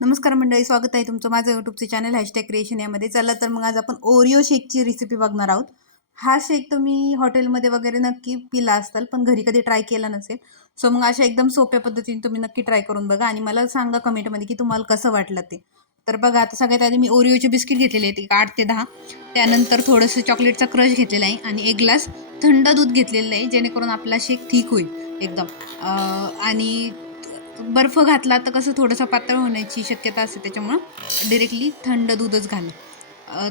नमस्कार मंडळी स्वागत आहे तुमचं माझं यूट्यूबचे चॅनल हॅशटॅग क्रिएशन यामध्ये. चला तर मग आज आपण ओरिओ शेकची रेसिपी बघणार आहोत. हा शेक तुम्ही हॉटेलमध्ये वगैरे नक्की पिला असाल पण घरी कधी ट्राय केला नसेल. सो मग अशा एकदम सोप्या पद्धतीने तुम्ही नक्की ट्राय करून बघा आणि मला सांगा कमेंटमध्ये की तुम्हाला कसं वाटलं ते. तर बघा आता सगळ्यात आधी मी ओरिओचे बिस्किट घेतलेले आहेत एक आठ ते दहा. त्यानंतर थोडंसं चॉकलेटचा क्रश घेतलेला आहे आणि एक ग्लास थंड दूध घेतलेलं आहे जेणेकरून आपला शेक ठीक होईल एकदम. आणि बर्फ घातला तर कसं थोडंसं पातळ होण्याची शक्यता असते त्याच्यामुळं डिरेक्टली थंड दूधच घाल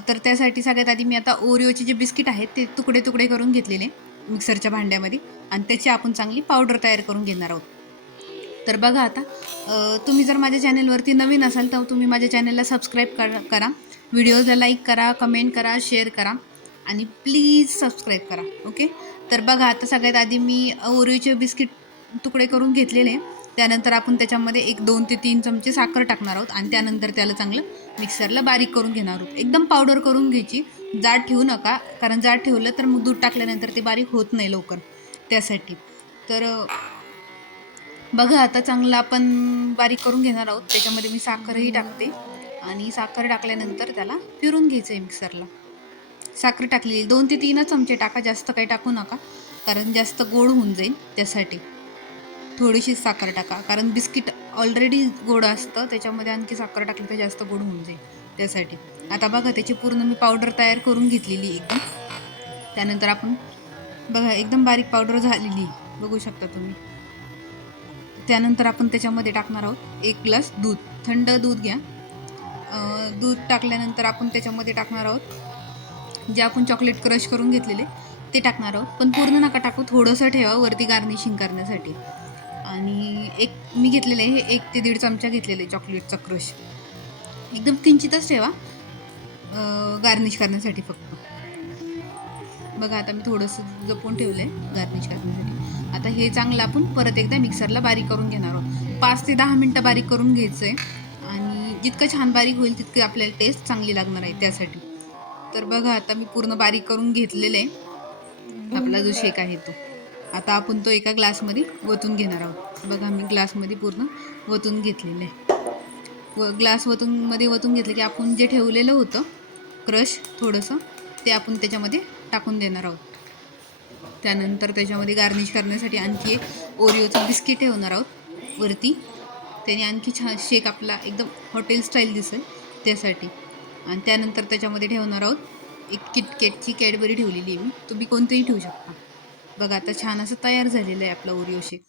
तर त्यासाठी सगळ्यात आधी मी आता ओरिओचे जे बिस्किट आहेत ते तुकडे तुकडे करून घेतलेले मिक्सरच्या भांड्यामध्ये आणि त्याची आपण चांगली पावडर तयार करून घेणार आहोत. तर बघा आता तुम्ही जर माझ्या चॅनलवरती नवीन असाल तर तुम्ही माझ्या चॅनलला सबस्क्राईब कर करा. व्हिडिओजला लाईक करा कमेंट करा शेअर करा आणि प्लीज सबस्क्राईब करा ओके तर बघा आता सगळ्यात आधी मी ओरिओचे बिस्किट तुकडे करून घेतलेले. त्यानंतर आपण त्याच्यामध्ये एक दोन ते तीन चमचे साखर टाकणार आहोत आणि त्यानंतर त्याला चांगलं मिक्सरला बारीक करून घेणार आहोत. एकदम पावडर करून घ्यायची. जाड ठेवू नका कारण जाड ठेवलं तर मग दूध टाकल्यानंतर ते बारीक होत नाही लवकर त्यासाठी. तर बघा आता चांगलं आपण बारीक करून घेणार आहोत. त्याच्यामध्ये मी साखरही टाकते आणि साखर टाकल्यानंतर त्याला फिरून घ्यायचं आहे मिक्सरला. साखर टाकलेली दोन ते तीनच चमचे टाका जास्त काही टाकू नका कारण जास्त गोड होऊन जाईल त्यासाठी. थोडीशी साखर टाका. कारण बिस्किट ऑलरेडी गोड असतं त्याच्यामध्ये आणखी साखर टाकली तर जास्त गोड होऊन जाईल त्यासाठी. आता बघा त्याची पूर्ण मी पावडर तयार करून घेतलेली एकदम. त्यानंतर आपण बघा एकदम बारीक पावडर झालेली बघू शकता तुम्ही. त्यानंतर आपण त्याच्यामध्ये टाकणार आहोत एक ग्लास दूध. थंड दूध घ्या. दूध टाकल्यानंतर आपण त्याच्यामध्ये टाकणार आहोत जे आपण चॉकलेट क्रश करून घेतलेले ते टाकणार आहोत. पण पूर्ण नका टाकू थोडंसं ठेवा वरती गार्निशिंग करण्यासाठी. आणि एक मी घेतलेलं आहे हे एक ते दीड चमचा घेतलेलं आहे चॉकलेटचा क्रश एकदम किंचितच ठेवा गार्निश करण्यासाठी फक्त. बघा आता मी थोडंसं जपून ठेवलं आहे गार्निश करण्यासाठी. आता हे चांगलं आपण परत एकदा मिक्सरला बारीक करून घेणार आहोत. पाच ते दहा मिनटं बारीक करून घ्यायचं आहे आणि जितकं छान बारीक होईल तितकी आपल्याला टेस्ट चांगली लागणार आहे त्यासाठी. तर बघा आता मी पूर्ण बारीक करून घेतलेलं. आहे आपला जो शेक आहे तो. आता आपण तो एका ग्लासमध्ये वतून घेणार आहोत. बघा मी ग्लासमध्ये पूर्ण वतून घेतलेले. आहे व ग्लास वतून मध्ये वतून घेतलं की आपण जे ठेवलेलं होतं क्रश थोडंसं ते आपण त्याच्यामध्ये टाकून देणार आहोत. त्यानंतर त्याच्यामध्ये गार्निश करण्यासाठी आणखी एक ओरिओचं बिस्किट ठेवणार आहोत. वरती. त्याने आणखी छान शेक आपला एकदम हॉटेल स्टाईल दिसेल त्यासाठी. आणि त्यानंतर त्याच्यामध्ये ठेवणार आहोत एक किटकेटची कॅडबरी ठेवलेली आहे मी. तुम्ही कोणतंही ठेवू शकता. बघा आता छान असं तयार झालेलं आहे आपला ओरिओ शेक.